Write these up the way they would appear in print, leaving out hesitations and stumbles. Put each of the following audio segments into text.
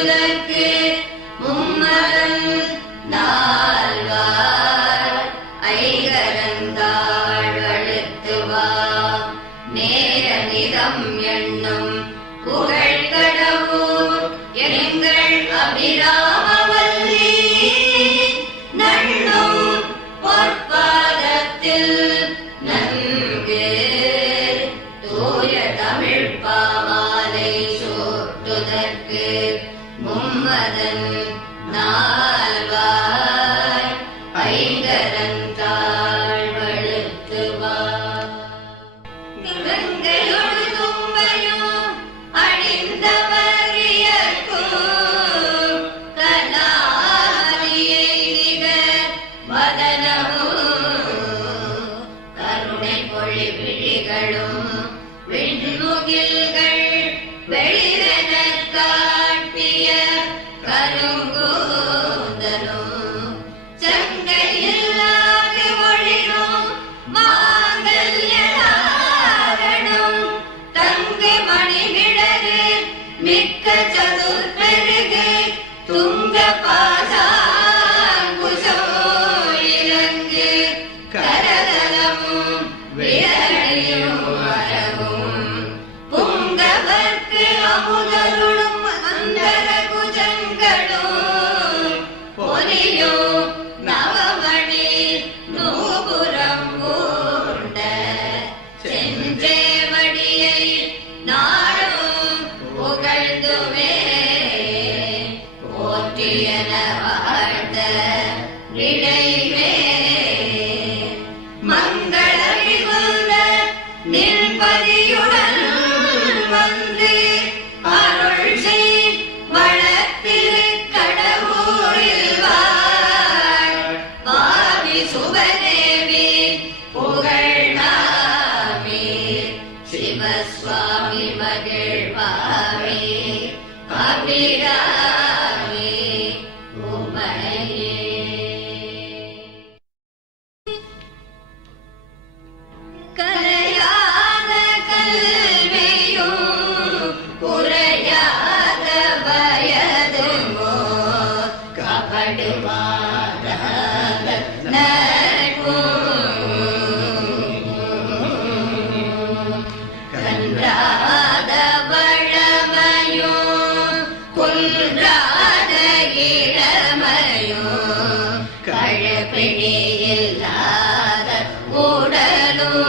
சோற்றுதற்கு மும்மதன் நால்வார் ஐகரந்தாள் வழுத்துவா நேர நிறம் எண்ணும் புகழ்கடவுர் எங்கள் அபிராமவல்லி நண்ணும் பொற்பாதத்தில் நன்கு தூய தமிழ் பாமாலை சூட்டுதற்கு மும்மதன் நால்வாய் ஐங்கரந்தாள் வழுத்துவா கங்கையொடு தும்பையும் அணிந்தவரியற்கும் கலாலியை நிகர் மதனமும் கருணை பொழி விழிகளும் விண்முகில்கள் வெளிரெனக் காட்டிய கருங்கூந்தலும் சங்கையில்லாது ஒளிரும் மாங்கல்யதாரணம் தங்கை மணிமிடரு மிக்க சதுர்பெருகு துங்க பாசாங்குசம் இலங்கு கரதலமும் விரலியும் மரமும் புங்கவர்க்கு அமுதருளும் அந்தர குஜங்களும் பொலியும் நவமணி நூபுரம் பூண்ட செஞ்சேவடியை நாடும் புகழ்ந்துமே போற்றியன வாழ்ந்த நினைவே மங்கள மிகுந்த நின்பதியுடன் வந்து அருள் செய் வளத்திரு கடவுளில் வாழ் பாவி சுபதேவி புகழ்நாமே சிவசுவாமி மகிழ்வாமே அபிராமே உமையே கலையாத கல்வியும் குறையாத வயதுமோ கபடுவாத நட்பும் கன்றாத வளமையும் குன்றாத இளமையும் கழப்பிணி இல்லாத உடலும்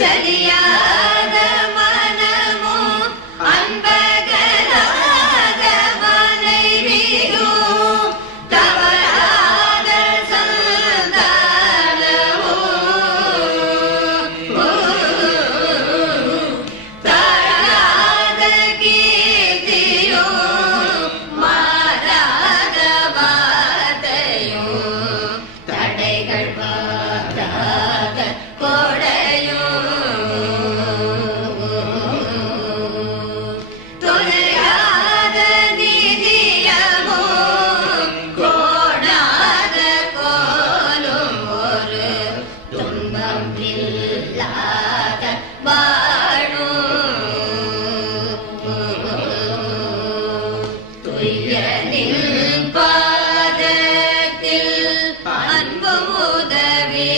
சரியாத மனமும் அன்பகராத மனைவியும் தவறாத சந்தானமும் தாழாத கீர்த்தியும் மாறாத வார்த்தையும் தடைகள் பாராத கொடையும் துணையாத நிதியமும் கோணாத கோலும் ஒரு துன்பம் இல்லாத வாழும் துயரில் பாதத்தில் அன்பு உதவி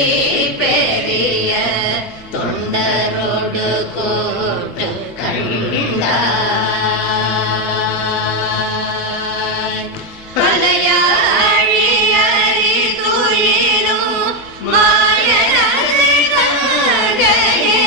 பெரிய தொண்டரோடு கூட்டு கண்டாய் அலையாழி அறிதுயிரும் மாயனது கங்கையே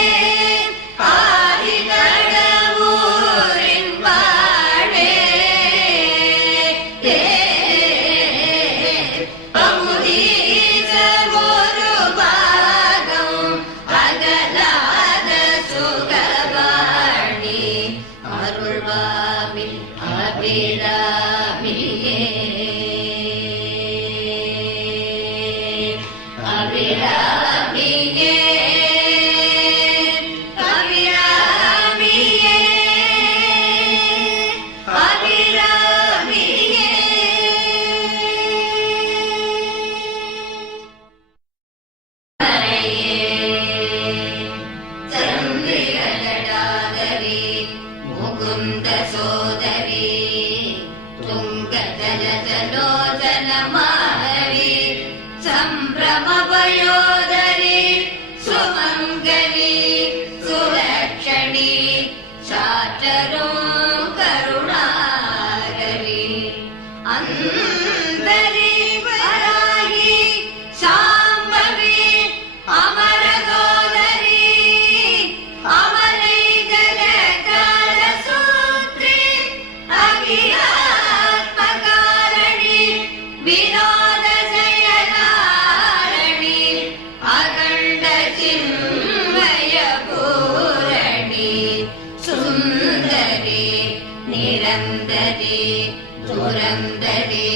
சுந்தரி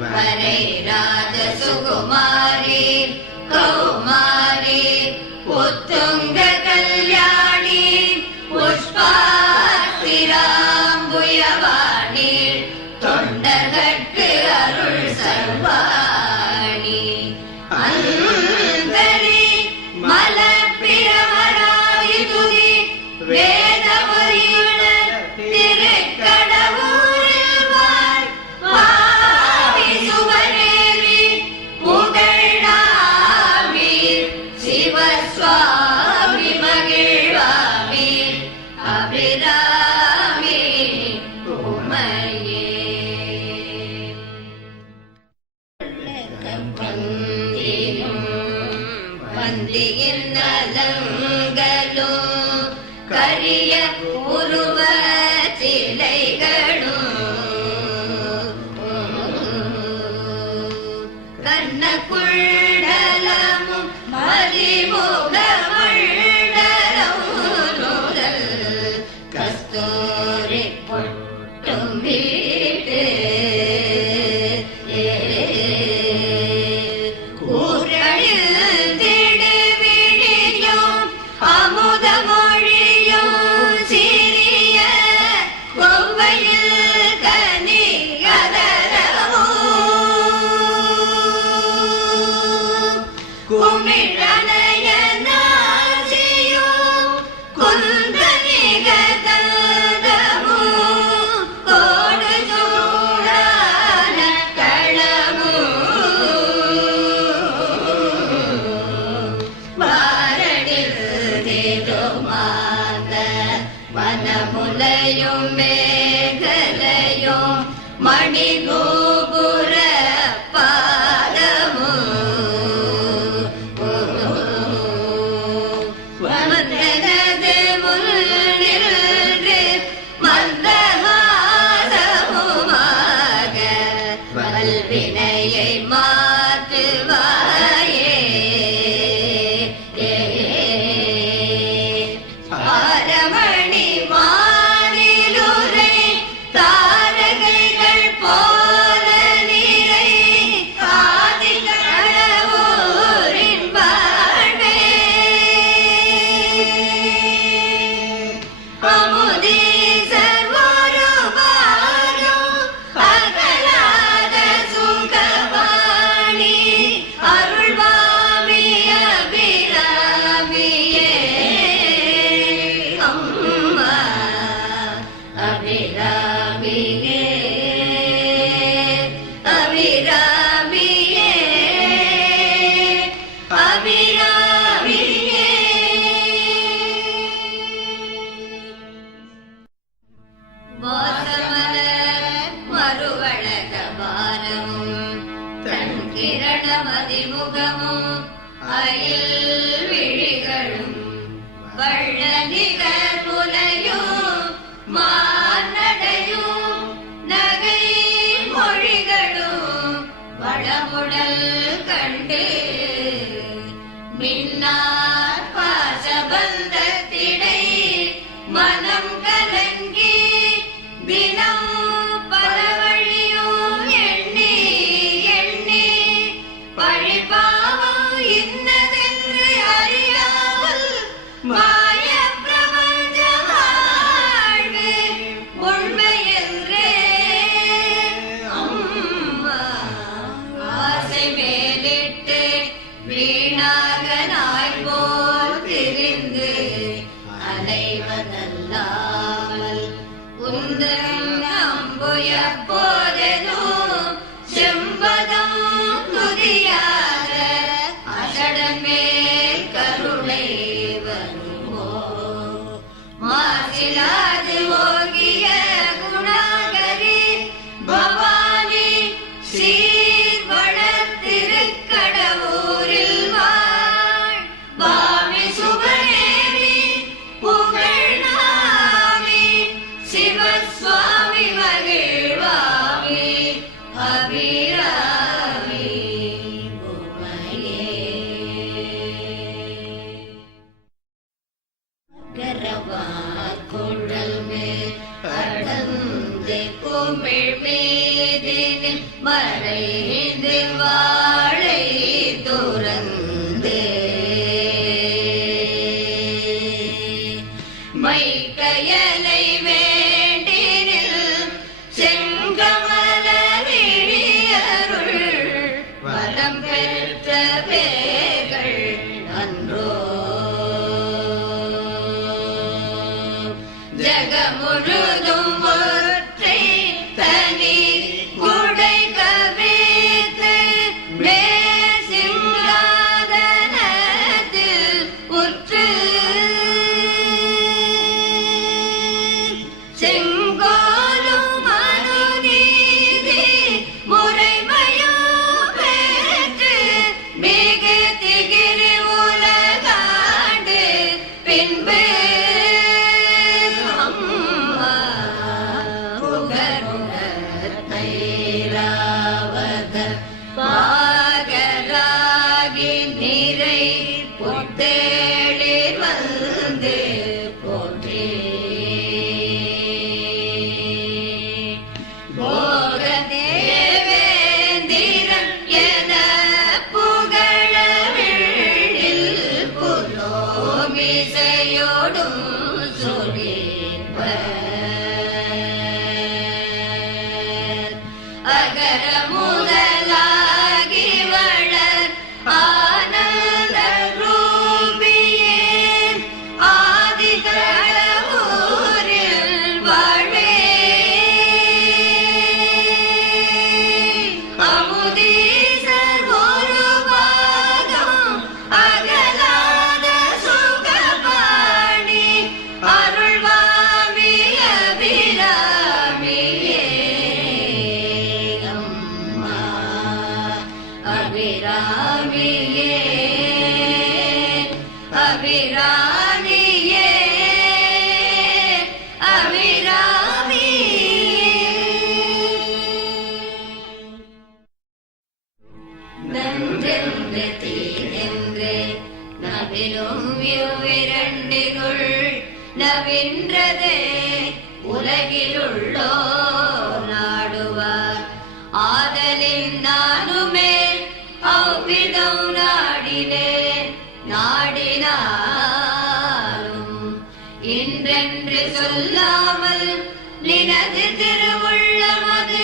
வரை ராஜ சுகுமாரி கௌமாரி உத்துங்க கல்யாணி புஷ்பாத்திராம்புயவாணி தொண்டகற்கு அருள் சர்வாணி அந்தரி மலப்பிரமராதி துதி வேதமுறியுண திருக்கடவுரில் வாவி சுவரேறி புகழாமி சிவசுவாமி மகிழ்வாமி அபிராமி உமையே பந்தியின் நலங்களும் கரிய உருவ சிலைகளும் கண்ணகுண்டலமும் மதிமுகமண்டலம் நூதல் கஸ்தூரி பொட்டும் வீட்டு வனமுலையும் மேகலையும் மணி கோபுர பாதமும் வந்தனது முன்னின்று மந்தமாதமுமாக வல்வினையை மாற்றுவாயே மதிமுகமும் அயில் விழிகளும் வள்ளலிகர் முலையும் மானடையும் நகை மொழிகளும் வளமுடல் கண்டு மின்னார் பாசபந்தத்திடை மனம் கலங்கி தினம் பலவழியும் எண்ணி எண்ணி பழிபாவம் இன்னதென்று அறியாமல் மாய பிரபஞ்ச வாழ்வு உண்மையென்றே அம்மா ஆசை மேலிட்டு வீணாக நாய் போல் திரிந்து அலைவதல்லாமல் உந்தன் அம்புய போதெனும் செம்பதம் துதியாத அசடன் மேல் கருணை வருமோ மாசிலாது ஓகிய குணாகரி பவானி சீர்வளத் திருக்கடவூரில் வாழ் பாமி சுபநேரி புகழ்நாமி சிவசுவாமி மகிழ்வார் அபிராமியே அபிராமியே நன்றென்று தீரென்று நவிலும் இவ்விரண்டுகள் நவின்றதே உலகிலுள்ளோ நாடுவார் ஆதலின் நானுமே அவ்விதம் நாடினேன் நாடினாலும் இன்றென்று சொல்லாமல் நினது திருவுள்ளமது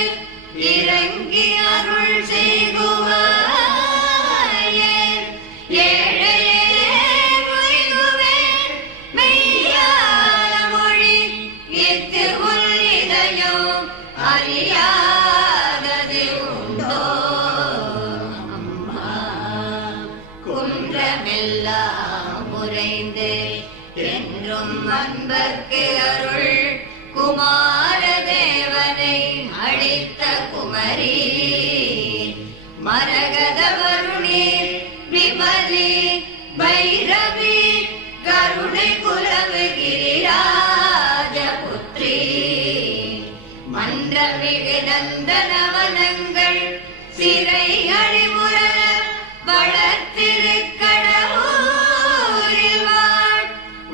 இறங்கி அருள் செய்குவாயே ஏழையே மொய்குவேன் மெய்யால மொழி இத்து உள் இதயம் அறியாதது உண்டோ அம்மா குன்றமெல்லாம் உறைந்து என்றும் அன்பர்க்கு அருள் குமார தேவனை அளித்த குமரி மரகத வருணி விமலி பைரவி கருணை குலவு கிரிராஜபுத்ரி மன்றமிகு நந்தனவனங்கள் சிறை அழிமுரல வளர்த்திருக்கடவுரில் வாழ்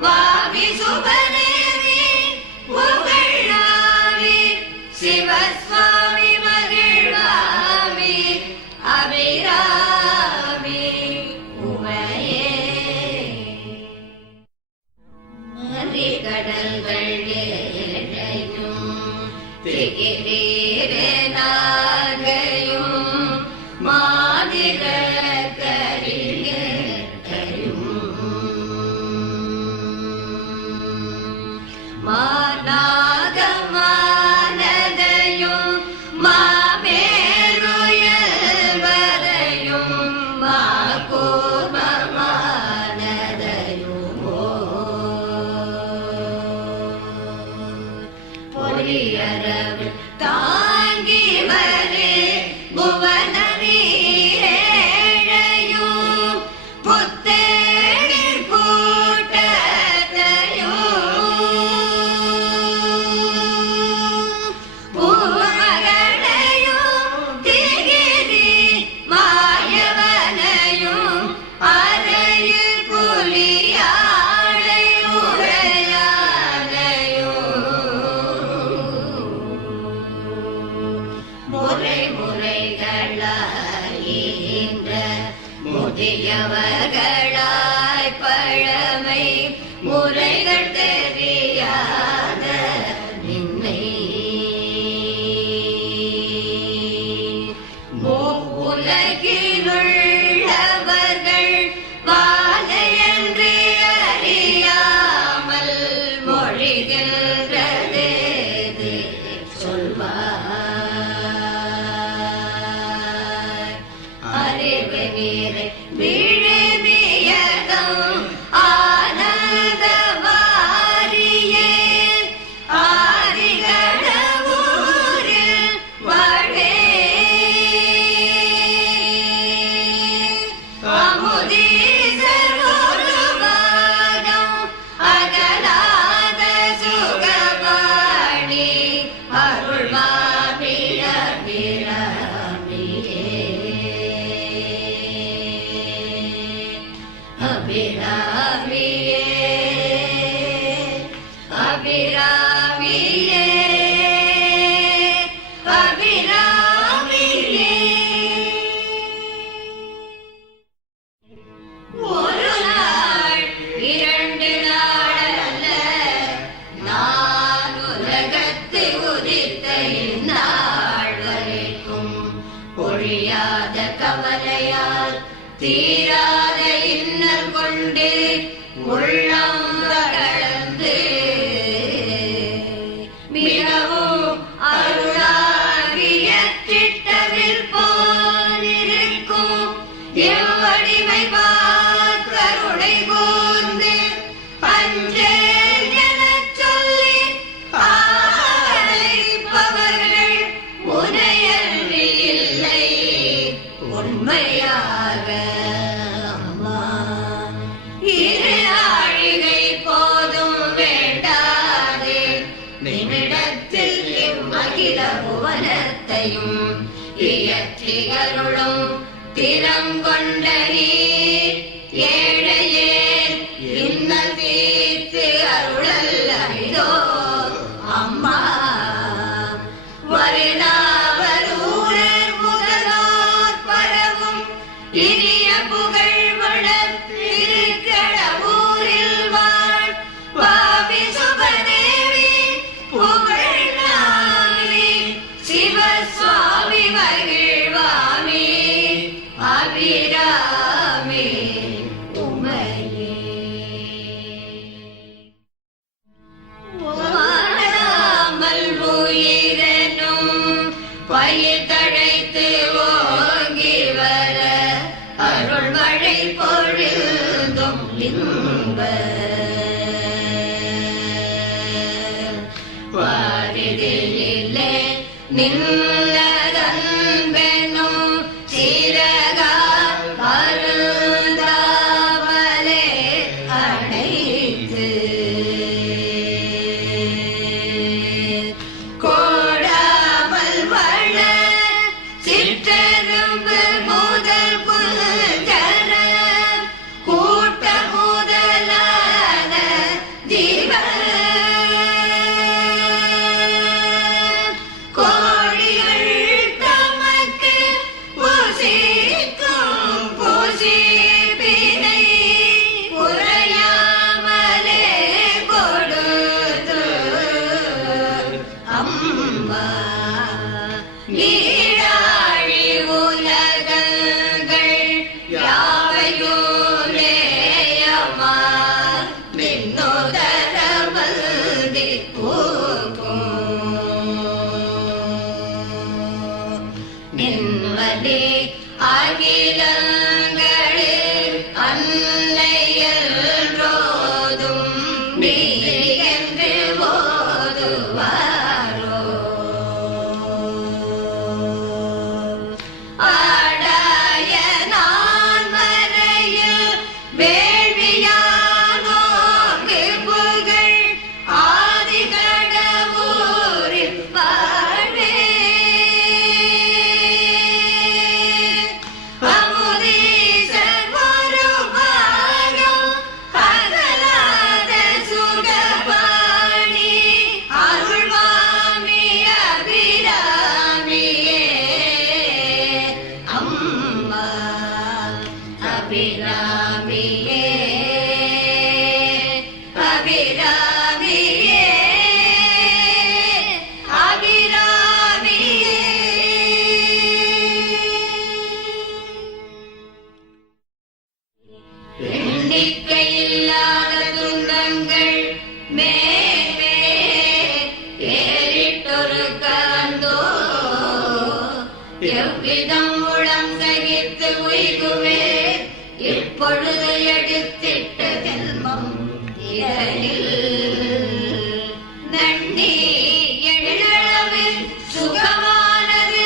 வாவி சுபநேமி புகழாவி சிவஸ்வாமி மகிழ்வாமி அபிராமி உமையே மறிகடல்கள் ஏழையும் திகிரீரே நாகையும் மாதிர மாநாகமானதையும் மாமேருயல்வரையும் மாகூர்மமானதையும் பொலியரவு தாங்கி வரே புவன நீரேழையும் புத்தேளிர் கூட்டத்தையும் பூமகளையும் திகிரி மாயவனையும் அறையில் புலியாளை உரையாளையும் முறை முறைகளாயின்ற முதியவர்களாய் பழமை முறைகள் தெரியாத நின்னை உலகிலுள்ளவர்கள் வாழையன்று அறியாமல் மொழிகின்றதே சொல்வார் அறிவு நீரை விழுமியதும் ஆனந்த வாரியே ஆதிகடவூரில் வாழ்வே அமுதீசர் ஒரு பாகம் அகலாத சுகவாணி அருள்வாமி அபிராமியே அபிராமியே அபிராமியே ஒரு நாள் இரண்டு நாள் அல்ல நான் உலகத்து உதித்த இந்நாள் வரைக்கும் பொழியாத கவலையால் தீராத இன்னல் கொண்டு இன்ப வாரிதிலே நின்னதன்பெனும் சிறகா அருந்தாவலே அடைத்து கோடாமல் வள சிற்றெரும்பு முதல் புல்கர கூட்ட முதலான ஜீவ கோடிகள் தமக்கு பூசிக்கும் பூசிப்பினை குறையாமலே கொடுத்து அம்மா நீராழி உலகங்கள் யாவையுலேயம்மா நின்னுதர வந்தி போகும் நின்மதி அகிலங்களில் அன்னையல்ரோதும் நீ என்று ஓதுவாரோ ஆடாய நான் மறையில் வேள்வியானோர்க்கு புகழ் ஆதிகடவூரில் வாழ்வே அமுதீசர் ஒரு பாகம் அகலாத சுகபாணி அருள்வாமி அபிராமியே அம்மா அபிராமியே அபிராமியே அபிராமியே எண்ணிக்கையில்லாத துன்பங்கள் மேலே ஏறிட்டொரு கலந்தோ எவ்விதம் உளம் சகித்து உய்குவே இப்பொழுது எடுத்திட்ட ஜென்மம் இதனில் நன்னி எழிலளவில் சுகமானது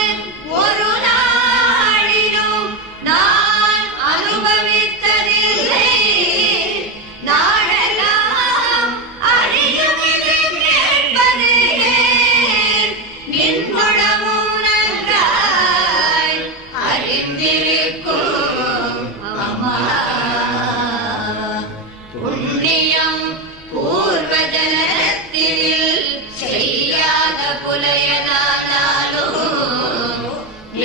ஒரு நாளிலும் நான் அனுபவித்ததில்லை நாடெல்லாம் அறியும் இது கேட்பது ஏன் நின் குணமும் நன்றாய் அறிந்திருக்கும் அம்மா புண்ணியம் பூர்வ ஜனத்தில் செய்யாத புலையனானாலும்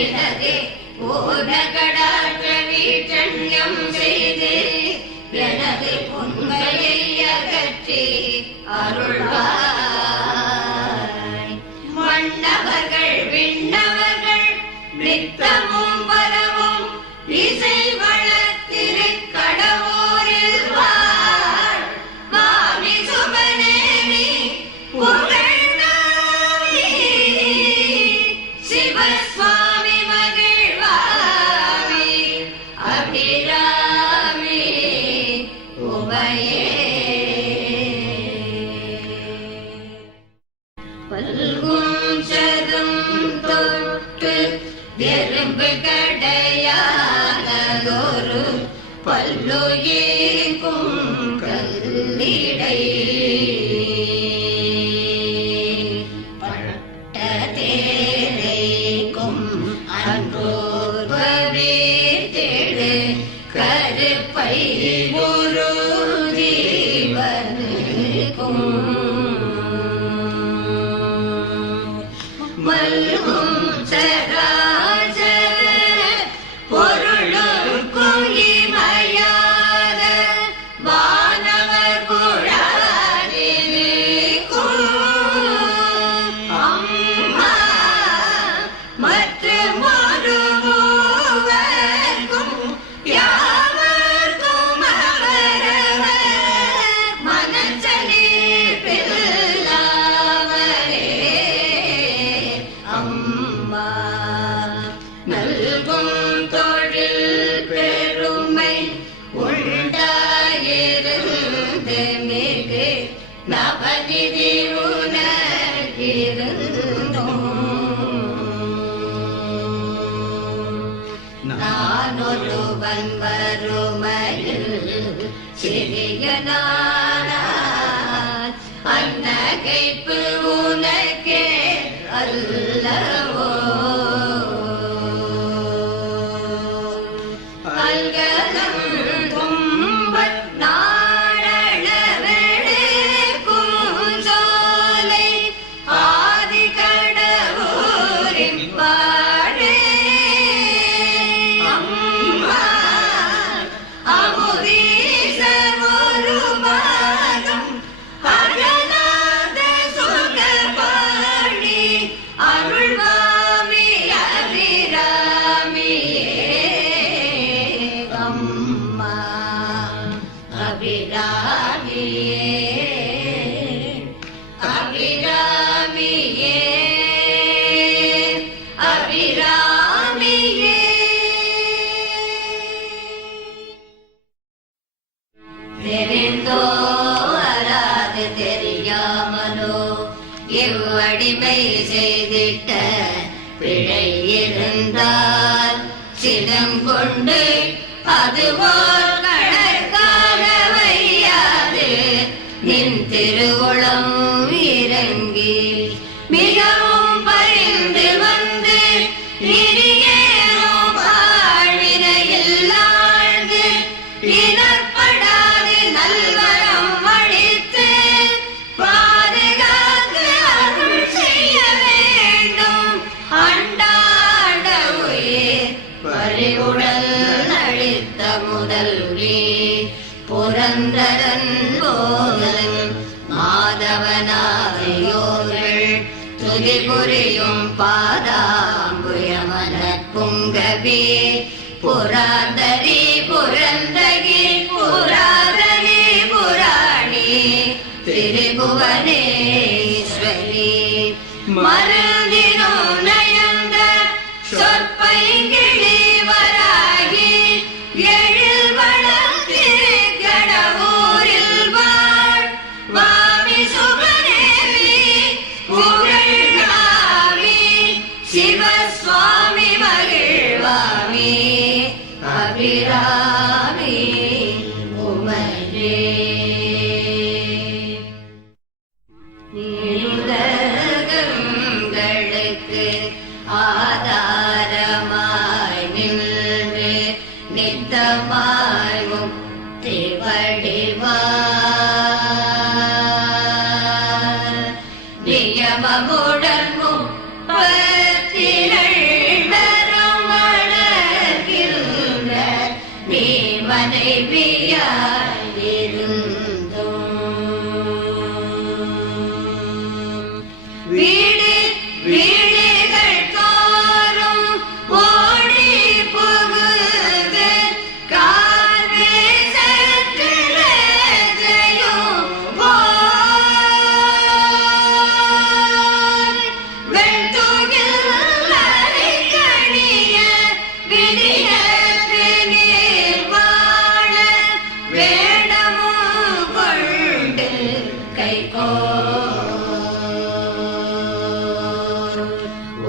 எனது பூர்ண கடாற்ற வீட்டண்யம் செய்து எனது உண்மையை அகற்றி அருள்வாய் மன்னவர்கள் விண்ணவர்கள் நித்தமும் வரவும் இசை வளத்திருக்கடவூரில் வாழ் மாமி சுபநேமி புகழ்நாமி சிவசுவாமி மகிழ்வாமி அபிராமி உமையே பல்கும் சதம் தொட்டு எறும்பு கடையானதொரு பல்லுயிர்க்கும் கல்லிடை பட்ட தேரைக்கும் அன்றோர்வரே தேடு கருப்பை ஒரு ஜீவனுக்கும் மல்கும் சராசர பொருளுக்கும் இமையாத வானவர் புழாதிருக்கும் அம்மா மற்றும் ஒரு மூவர்க்கும் யாவர்க்கும் அவரவர் மனச்சலிப்பே விதி உனக்கிருந்தும் நான் ஒருவன் வறுமையில் சிறியனானான் அன்னகைப்பு உனக்கே அல்லவோ அல்கலம் தும்பத் நாடளவெடுக்கும் சோலை ஆதி கடவுரின் பாடே அம்மா அமுதீசர் ஒரு பாகம் அகலாத சுகபாணி அருள்வாமி அபிராமியே அம்மா அபிராமியே அபிராமியே அபிராமியே தெரிந்தோ அறாது தெரியாமலோ இவ்வடிமை செய்திட்ட பிழை இருந்தால் சினங்கொண்டு அதுவோர் கணக்காக வையாது நின் திருவுளம் இறங்கி மிகவும் பரிந்து வந்து இனியேனும் வாழ்வினையில் ஆழ்ந்து இனப்படாது நல்வரம் அளித்து பாதுகாத்து அருள் செய்ய வேண்டும் அண்டாட உயிர் பறிவுடல் அளித்த முதல்வி புரந்தரன் போதன் மாதவனாயோர்கள் துதி புரியும் பாதாம்புயமன புங்கவே புராதரி புரந்தகி புராதரி புராணி திரிபுவனேஸ்வரி மருந்தினும் நயந்த சொற்பைங்கிழி வராகி எழில் வளர்த்திரு கடவுரில் வாழ் வாமி சுபநேவி புகழ்காமி சிவசுவாமி மகிழ்வாமி அபிராமி உமையே நீயுலகங்களுக்கு ஆதாரமாய் நின்று நித்தமாய் முக்தி வடிவார் நியமமுடன் முப்பத்திரண்டரும் வளர்கின்ற நீ மனைவியாயிருந்தும் வீடு வீடுகள் தோறும் ஓடி புகுது கால்வே சற்று செய்யும் வெண்துகில் அரைக்கணிய விதியற்று நீர் வாழ வேடமும் கொண்டு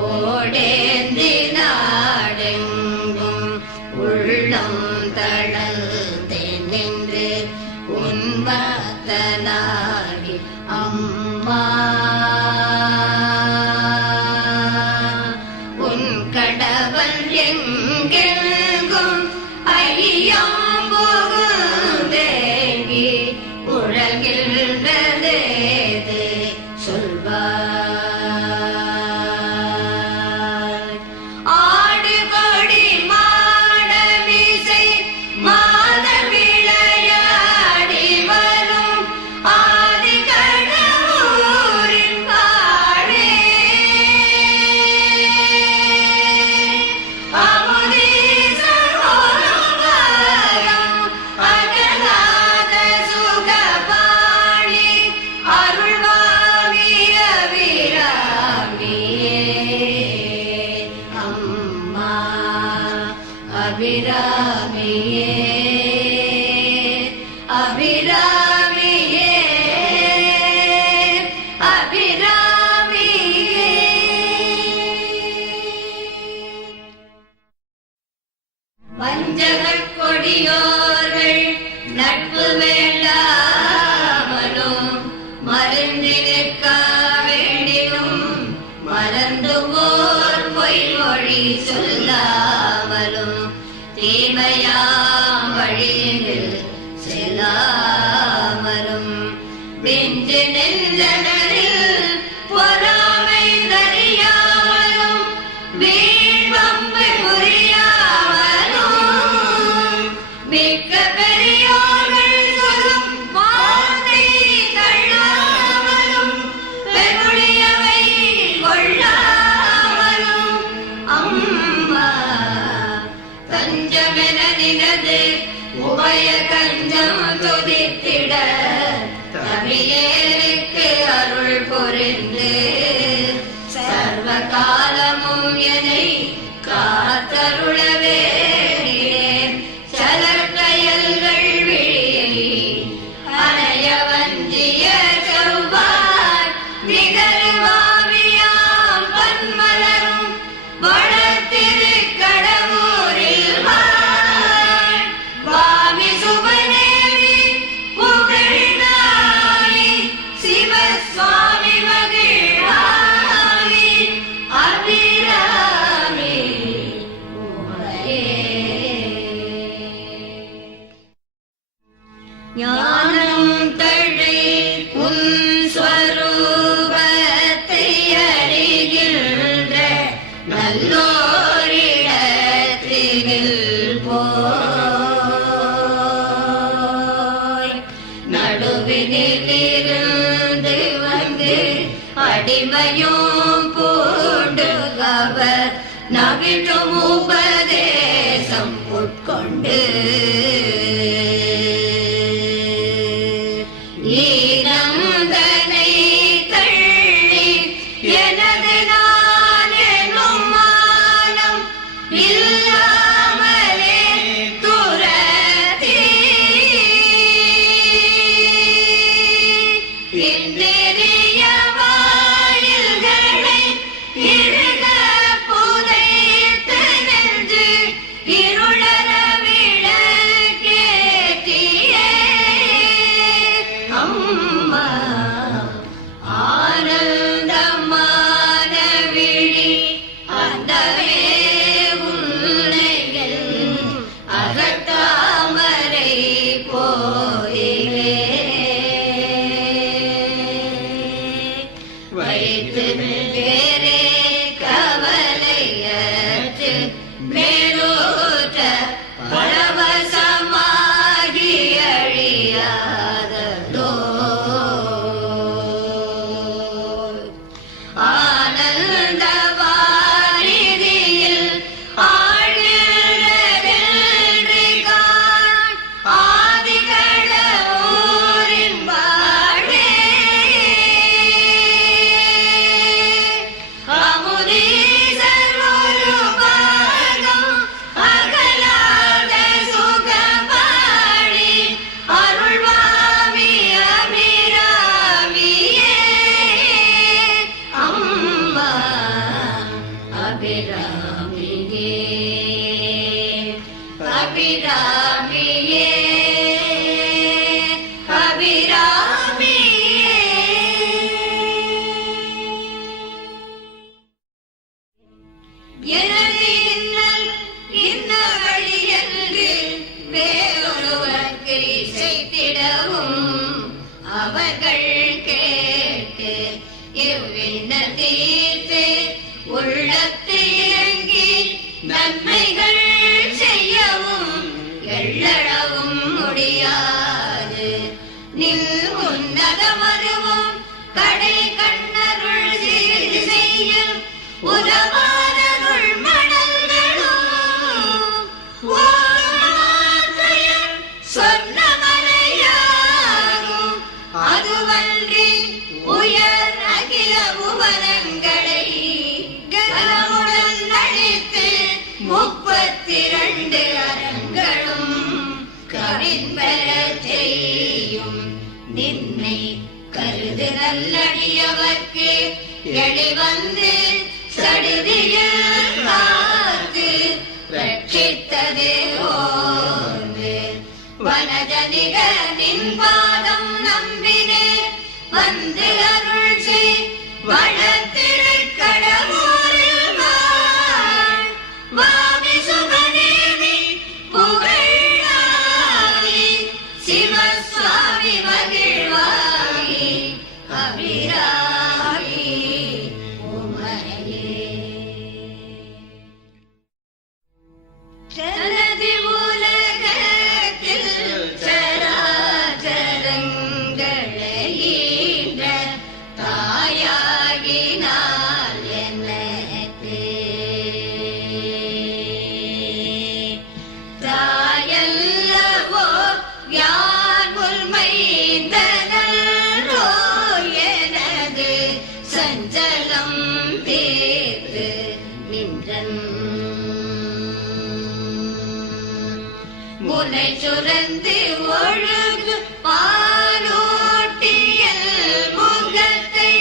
ஓடேந்தி நாடெங்கும் உள்ளம் தளர்ந்து நின்று உன்மத்தனாகி அம்மா உன் கடவல் எங்கெங்கும் ஐயம் புகுந்தேங்கி உழகின்றதேது சொல்வார் ஆடு கொடி மாடமிசை மாத விளையாடி வரும் ஆதி கடவுரின் பாடே அமுதீசர் ஒரு பாகம் அகலாத சுகபாணி அருள்வாமி அபிராமியே அம்மா அபிராமியே அபிராமியே நட்பு வேண்டாமலும் மருந்திருக்க வேண்டியும் மறந்து போர் பொய்மொழி சொல்லாமலும் தீமையாம் வழியில் செல்லாமலும் விஞ்சு நெஞ்சடரில் பொறாமை தறியாமலும் வீழ்வம்பு புரியாமலும் மிக்க பெரியோர்கள் சொல்லும் வார்த்தை தள்ளாமலும் வெகுளியவை கொள்ளாமலும் அம்மா தஞ்சமென நினது உபய கஞ்சம் துதித்திட தமிழேருக்கு அருள் புரிந்து சர்வ காலமும் என்னை காத்தருளவே சலற்கயல்கள் விழியை அணைய வஞ்சிய செவ்வாய் நிகழ்வாவியாம் பன்மலரும் வளர்த்திரு கடவுரில் வாமி சுபநேவி புகழ்நாளி சிவசுவாமி மகிழ்வாளி அபிராமி உமையே. ஞானம் தழை உன் ஸ்வரூபத்தை அறிகின்ற நல்லோரிடத்தில் போய் நடுவினிலிருந்து வந்து அடிமையும் பூண்டு அவர் நவிழும் உபதேசம் உட்கொண்டு ஈனந்தனை தள்ளி எனது நான் என்னும் மானம் இல்லாமலே துரத்தி இந்திரிய வாயில்களை இழுக புதைத்து நின்று இருளற விளக்கேற்றியே அம்மா ஆனந்தமான விழி அந்தவே உன்னைகள் அகத்தாமரை போயிலே வைத்து வேறே கவலையற்று மேலோற்ற பரவசமாகி அழியாததோ ஆனந்த வாரிதியில் ஆழ்நிழலென்று காண் ஆதிகள ஊரின் வாழே அமுதீசர் ஒரு பாகம் அகலாத சுகபாடி அருள்வாமி அபிராமியே அம்மா அபிராமியே அபிராமியே அபிராமியே எனது இன்னல் இன்ன வழியென்று வேறொருவர்க்கு இசைத்திடவும் அவர்கள் கேட்டு இவ்விண்ண தீர்த்து உள்ளத்து இறங்கி நன்மைகள் செய்யவும் எள்ளளவும் முடியாது நில் உன்னத மருவும் கடை கண்ணருள் சீர் செய்யும் உறவானருள் மணல்களும் ஓராத்தையர் சொன்ன மலையாகும் அதுவன்றி உயர் அகில புவனங்களை கலமுடன் அழித்து 32 அரங்களும் கவின்பெறச் செய்யும் நின்னை கருது நல்லடியவர்க்கு எளிவந்து சடுதியில் காத்து ரட்சித்தது ஓர்ந்து வனஜனி மிக நின் பாதம் நம்பினே வந்து அருள் செய் வளத்திருக்கடவுரில் வாழ் வாவி சுகநேமி புகழாகி சிவசுவாமி மகிழ்வாகி அபிராமி உமையே சனதி உலகத்தில் சராச்சரங்களை ஈன்ற தாயாகினாள் எனக்கு தாயல்லவோ யான் உள்மைந்தனோ எனது சஞ்சலம் தீர்த்து நின்றன் முனை சுரந்து ஒழுகு பாலூட்டியல் முகத்தை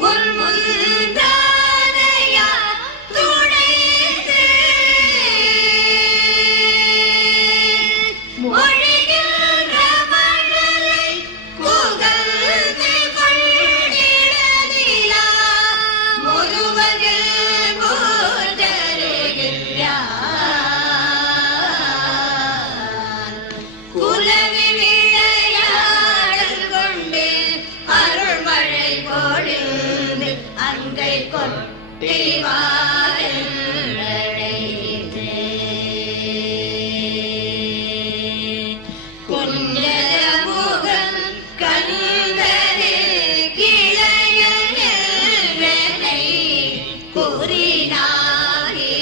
முன்முந்தானையா துடைத்து மொழிகின்ற மழலை புகழ்ந்து கொள்ளிடதிலா முருவகில் குலவி விளையாடல் கொண்டு அருள்மழை பொழிந்து அங்கை கொட்டி வாழழைத்து குஞ்சர முகம் கந்தரில் கிளையனை கூறினாகி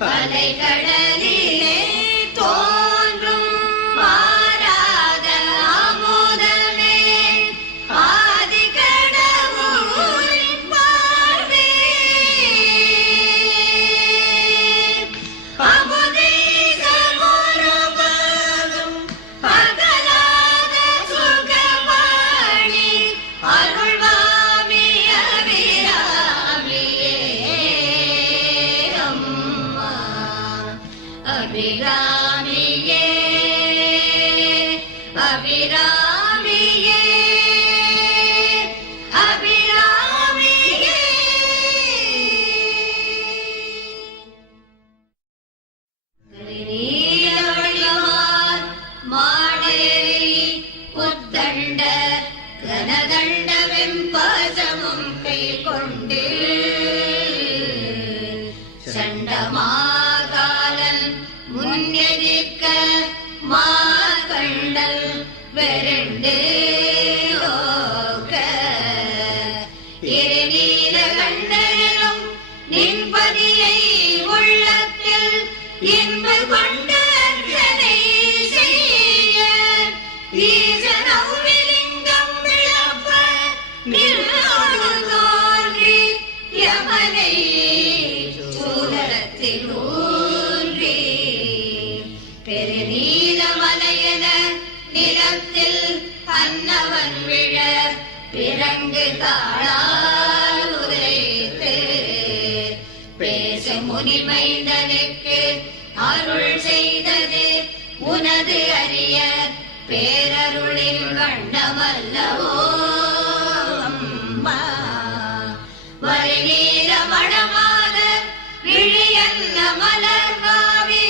பலை கடலிலே தோன்றும் மாறாத அமுதமே ஆதி கடவுளின் பார்வே அமுதீசர் ஒருவரும் அகலாத சுகபாணி அருள்வாமி அபிராமியே அம்மா அபிராமியே அபிராமியே அபிராமியே நீலவழிமார் மாடேரி உத்தண்ட கனதண்ட வெம்பசமும் கை கொண்டு சண்டமாகாலன் முன்னெதிர்க்க மார்கண்டல் வெரண்டு லோக இருநீல கண்டனும் நின்பதியை உள்ளத்தில் இன்ப கொண்ட அர்ச்சனை செய்ய ஈசனௌலிங்கம் விளப்ப நில்லோடு தோன்றி யமனை சூலத்தில் ஊன்றி பெருநீல மலையன நிலத்தில் அன்னவன் விழ பிறங்கு தாழால் உதைத்து பேச முனிமைந்தனுக்கு அருள் செய்தது உனது அரிய பேரருளின் கண்டமல்லவோ அம்மா வருநீர மணமான விழியன்ன மலர்வாவி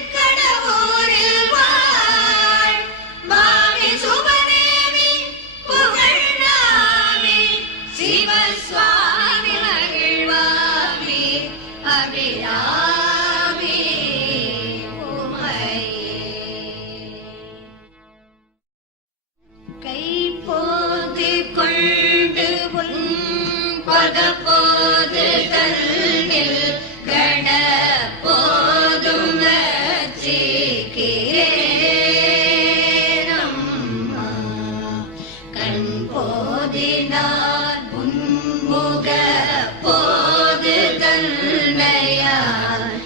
வளர்த்திருக்கடவுரில் வாழ் மாமி சுபநேமி புகழ்நாமி சிவசுவாமி மகிழ்வாமி அபிராமி உமையே கை போது கொண்டு உன் பதப்போது தன்னில் கட போதும் வச்சிக்கிறேனம்மா கண் போதினார் உன்முக போது தன்னையார்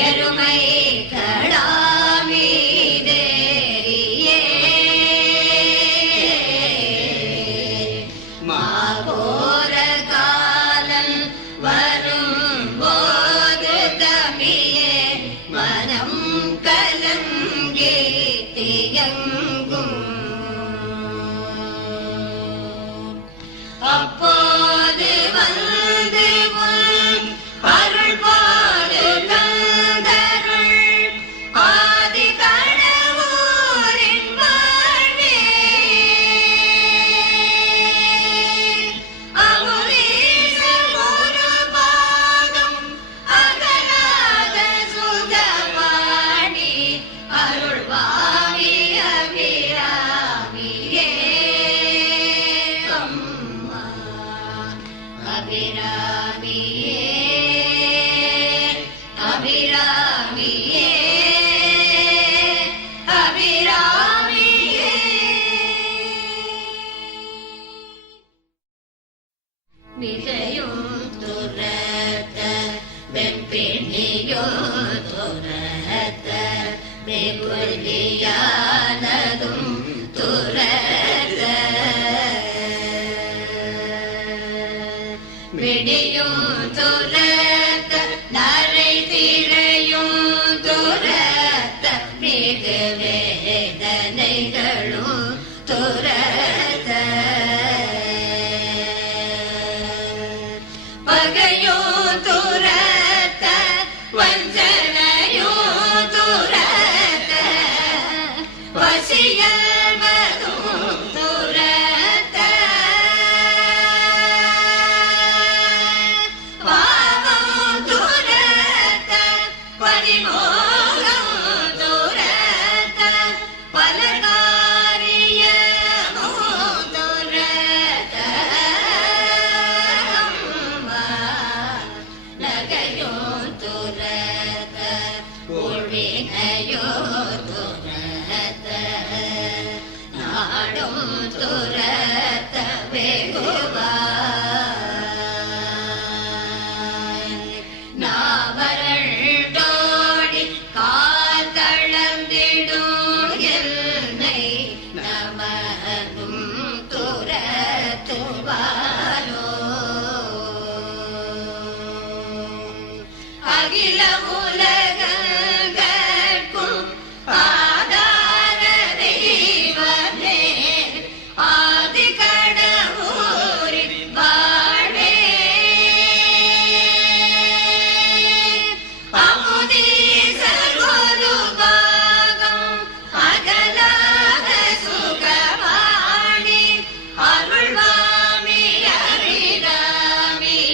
எருமை கடாமீதேறியே மாபோர காலம் வரும் போது தமியே மனம் கலங்கி தியங்கும் அப்போது வந்து உன் அருள் போது தந்தருள் ஆதி கடவுரின் வாழ்வே அமுதீச ஒரு பாகம் அகலாத சுகபாணி அருள்வாமி அபிராமியே அம்மா அபிராமியே அபிராமியே அபிராமியே மிகையும் துரத்த வெண்பிணியும் துரத்த வெகுளியானதும் துரத்த விடியும் துரத்த நரை திரையும் துரத்த மிகு வேதனைகளும் துரத்த பகையும் துரத்த வஞ்சனையும் துரத்த பசியல்வதும் துரத்த பாவம் துரத்த பரிமோகம் துரத்த பலகாரியமும் துரத்த அம்மா நகையும் துரத்த உள்வினையும் துரத்த நாடும் துரத்த வெகுவாய் நாவரண்டோடி காத்தளந்திடும் என்னை நமதும் துரத்துவாரோ அகில உலகங்கட்கும் ஆதார தெய்வமே ஆதி கடவுரின் வாழ்வே அமுதீசர் ஒரு பாகம் அகலாத சுகவாணி அருள்வாமி அபிராமியே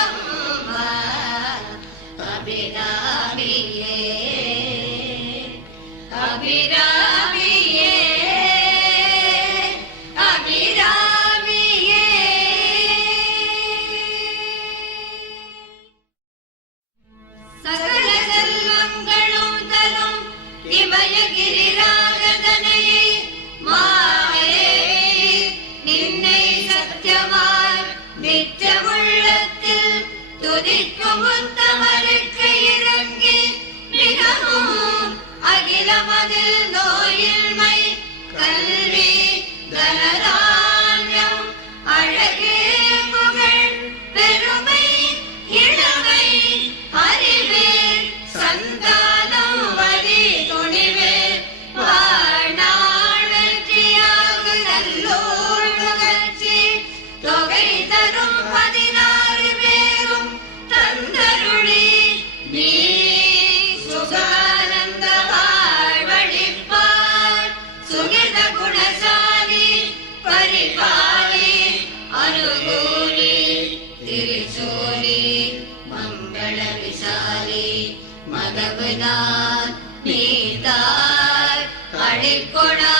அம்மா அபிராமியே அபிராமியே அபிராமியே சகல செல்வங்களும் தரும் இமயகிரிராஜதனையை மாயே நின்னை சத்தியமாய் நித்திய உள்ளத்தில் துதிக்கும் உத்தமருக்கு இறங்கி மிகவும் அகிலமதில் நோயின்மை கல்வி தனதான்யம் அழகே புகழ் பெருமை இளமை அறிவே சந்தானம் வலி துணிவே வாழ்நாள் வெற்றியாக நல்லோர் நுகர்ச்சி தொகை தரும் 16 பேரும் தந்தருளி நீ சுகானந்த வாழ்வழிப்பார் சுகித குணசாலி பரிபாலி அனுகூலி திருச்சோலி மங்கள விசாலி மகபுதான் நீதார் அழிக்கொடா